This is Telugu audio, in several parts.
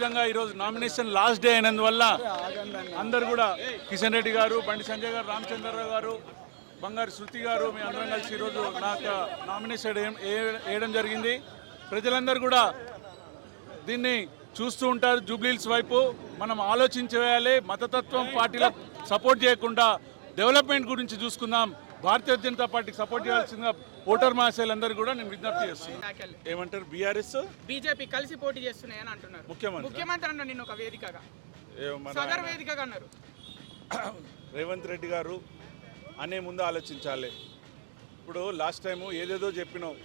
ముఖ్యంగా ఈరోజు నామినేషన్ లాస్ట్ డే అయినందువల్ల అందరు కూడా కిషన్ రెడ్డి గారు బండి సంజయ్ గారు రామచంద్రరావు గారు బంగారు శృతి గారు మీ అందరం కలిసి ఈరోజు నాకు నామినేషన్ వేయడం జరిగింది. ప్రజలందరూ కూడా దీన్ని చూస్తూ ఉంటారు జూబ్లీల్స్ వైపు. మనం ఆలోచించేయాలి మతతత్వం పార్టీలకు సపోర్ట్ చేయకుండా డెవలప్మెంట్ గురించి చూసుకుందాం. భారతీయ జనతా పార్టీకి సపోర్ట్ చేయాల్సిందిగా ఓటర్ మహాశయులందరూ కూడా నేను విజ్ఞప్తి చేస్తున్నాను ఏమంటారు? బీఆర్ఎస్? బీజేపీ కలిసి పోటీ చేస్తున్నాయని అంటున్నారు. ముఖ్యమంత్రి? ముఖ్యమంత్రి అన్న నిన్న ఒక వేదికగా. సదర్ వేదికగా అన్నారు. రేవంత్ రెడ్డి గారు అనే ముందు ఆలోచించాలి. ఇప్పుడు లాస్ట్ టైము ఏదేదో చెప్పినావు.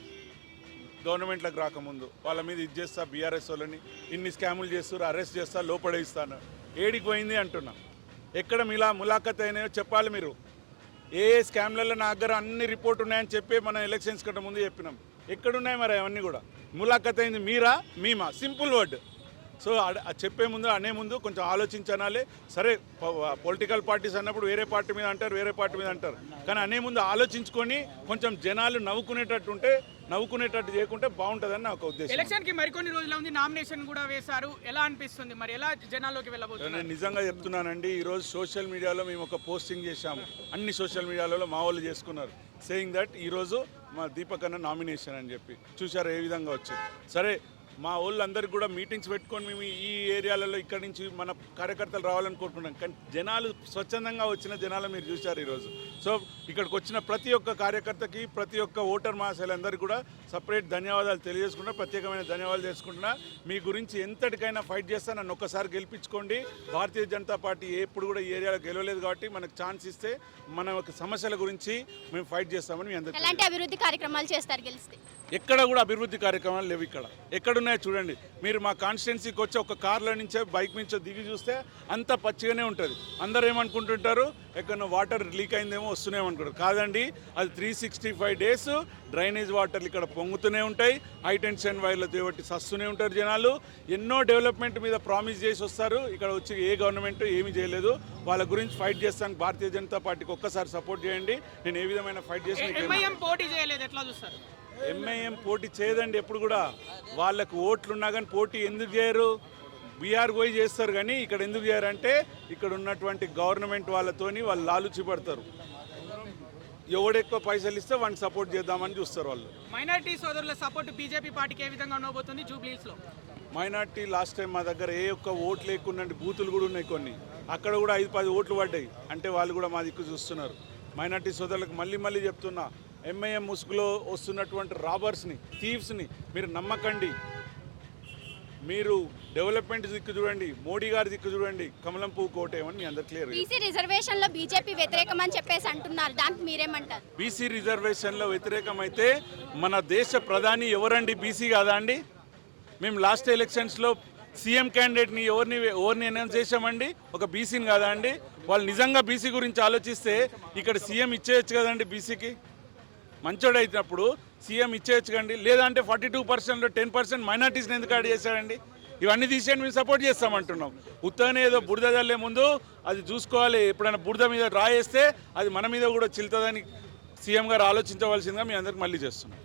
గవర్నమెంట్లకు రాకముందు. వాళ్ళ మీద ఇది చేస్తా బీఆర్ఎస్ వాళ్ళని. ఇన్ని స్కాములు చేస్తారు అరెస్ట్ చేస్తా లోపడేస్తాను ఏడికి పోయింది అంటున్నా. ఎక్కడ మిలా ములాఖత్ అయినాయో చెప్పాలి మీరు. ఏ స్కామ్లలో నా దగ్గర అన్ని రిపోర్ట్ ఉన్నాయని చెప్పి మనం ఎలక్షన్స్ కంటే ముందు చెప్పినాం. ఎక్కడున్నాయి మరి అవన్నీ కూడా? ములాఖత్ అయింది మీరా? మీమా? Simple word. సో అది చెప్పే ముందు అనే ముందు కొంచెం ఆలోచించనాలి. సరే పొలిటికల్ పార్టీస్ అన్నప్పుడు వేరే పార్టీ మీద అంటారు వేరే పార్టీ మీద అంటారు. కానీ అనే ముందు ఆలోచించుకొని కొంచెం జనాలు నవ్వుకునేటట్టుంటే నవ్వుకునేటట్టు చేయకుంటే బాగుంటుందని నా ఒక ఉద్దేశం. ఎలక్షన్కి మరికొన్ని రోజుల ఉంది నామినేషన్ కూడా వేశారు. ఎలా అనిపిస్తుంది మరి? ఎలా జనాల్లోకి వెళ్ళబోతున్నారు? నేను నిజంగా చెప్తున్నానండి ఈరోజు సోషల్ మీడియాలో మేము ఒక పోస్టింగ్ చేశాము. అన్ని సోషల్ మీడియాలలో మా వాళ్ళు చేసుకున్నారు. సేయింగ్ దట్ ఈరోజు మా దీపక్ అన్న నామినేషన్ అని చెప్పి. చూశారు ఏ విధంగా వచ్చింది? సరే మా వాళ్ళందరికీ కూడా మీటింగ్స్ పెట్టుకొని మేము ఈ ఏరియాలలో ఇక్కడి నుంచి మన కార్యకర్తలు రావాలని కోరుకుంటున్నాం. కానీ జనాలు స్వచ్ఛందంగా వచ్చిన జనాలు మీరు చూశారు ఈరోజు. సో ఇక్కడికి వచ్చిన ప్రతి ఒక్క కార్యకర్తకి ప్రతి ఒక్క ఓటర్ మహాశయులందరికీ కూడా సపరేట్ ధన్యవాదాలు తెలియజేసుకుంటా ప్రత్యేకమైన ధన్యవాదాలు చేసుకుంటున్నా మీ గురించి ఎంతటికైనా ఫైట్ చేస్తా నన్ను ఒక్కసారి గెలిపించుకోండి. భారతీయ జనతా పార్టీ ఎప్పుడు కూడా ఈ ఏరియాలో గెలవలేదు కాబట్టి మనకు ఛాన్స్ ఇస్తే మన సమస్యల గురించి మేము ఫైట్ చేస్తామని మీ అందరికీ అభివృద్ధి కార్యక్రమాలు చేస్తారు గెలిస్తే? ఎక్కడ కూడా అభివృద్ధి కార్యక్రమాలు లేవు ఇక్కడ. ఎక్కడున్నాయో చూడండి. మీరు మా కాన్స్టిట్యున్సీకి వచ్చి ఒక కార్లో నుంచే బైక్ నుంచో దిగి చూస్తే అంత పచ్చిగానే ఉంటుంది. అందరూ ఏమనుకుంటుంటారు? ఎక్కడ వాటర్ లీక్ అయిందేమో వస్తూనే అనుకుంటారు కాదండి అది three sixty five days drainage వాటర్లు ఇక్కడ పొంగుతూనే ఉంటాయి. హై టెన్షన్ వైర్లు తేబట్టి సస్తూనే ఉంటారు జనాలు. ఎన్నో డెవలప్మెంట్ మీద ప్రామిస్ చేసి వస్తారు. ఇక్కడ వచ్చి ఏ గవర్నమెంట్ ఏమీ చేయలేదు. వాళ్ళ గురించి ఫైట్ చేస్తాను భారతీయ జనతా పార్టీకి ఒక్కసారి సపోర్ట్ చేయండి. నేను ఏ విధమైన ఫైట్ చేసి మీకు ఎంఐఎం పోటీ చేయలేదు. ఎట్లా చూస్తారు? ఎంఐఎం పోటీ చేయదండి ఎప్పుడు కూడా. వాళ్ళకు ఓట్లు ఉన్నా కానీ పోటీ ఎందుకు చేయరు? బీఆర్ పోయి చేస్తారు కానీ ఇక్కడ ఎందుకు చేయరంటే ఇక్కడ ఉన్నటువంటి గవర్నమెంట్ వాళ్ళతోని వాళ్ళు లాలుచి పడతారు ఎవడెక్కువ పైసలు ఇస్తే వాడిని సపోర్ట్ చేద్దామని చూస్తారు వాళ్ళు. మైనారిటీ సోదరుల సపోర్ట్ బీజేపీ పార్టీకి ఏ విధంగా ఉండబోతుంది జూబ్లీస్లో మైనార్టీ లాస్ట్ టైం మా దగ్గర ఏ ఒక్క ఓట్లు లేకుండా బూతులు కూడా ఉన్నాయి కొన్ని. అక్కడ కూడా ఐదు పది ఓట్లు పడ్డాయి. అంటే వాళ్ళు కూడా మా దిక్కు చూస్తున్నారు. మైనార్టీ సోదరులకు మళ్ళీ మళ్ళీ చెప్తున్నా ఎంఐఎం ముసుగులో వస్తున్నటువంటి రాబర్స్ని థీవ్స్ని మీరు నమ్మకండి. మీరు డెవలప్మెంట్ దిక్కు చూడండి మోడీ గారి దిక్కు చూడండి కమలం పువ్వు కోటేమని మీ అందరు క్లియర్ బీసీ రిజర్వేషన్లో బీజేపీ వ్యతిరేకం అని చెప్పేసి అంటున్నారు దానికి మీరేమంటారు? బీసీ రిజర్వేషన్లో వ్యతిరేకమైతే మన దేశ ప్రధాని ఎవరండి? బీసీ కాదా అండి? మేము లాస్ట్ ఎలక్షన్స్లో సీఎం క్యాండిడేట్ని ఎవరిని ఎవరిని అనౌన్స్ చేసామండి ఒక బీసీని కాదా అండి? వాళ్ళు నిజంగా బీసీ గురించి ఆలోచిస్తే ఇక్కడ సీఎం ఇచ్చేయచ్చు కదండి బీసీకి మంచోడు అయినప్పుడు సీఎం ఇచ్చేయచ్చు కండి లేదంటే ఫార్టీ టూ పర్సెంట్లో టెన్ పర్సెంట్ మైనార్టీస్ని ఎందుకు యాడ్ చేశాడండి? ఇవన్నీ తీసేయండి మేము సపోర్ట్ చేస్తామంటున్నాం. ఉత్తగానే ఏదో బురద చల్లే ముందు అది చూసుకోవాలి. ఎప్పుడైనా బురద మీద రాయేస్తే అది మన మీద కూడా చిల్తుందని సీఎం గారు ఆలోచించవలసిందిగా మీ అందరికి మళ్ళీ చేస్తున్నాం.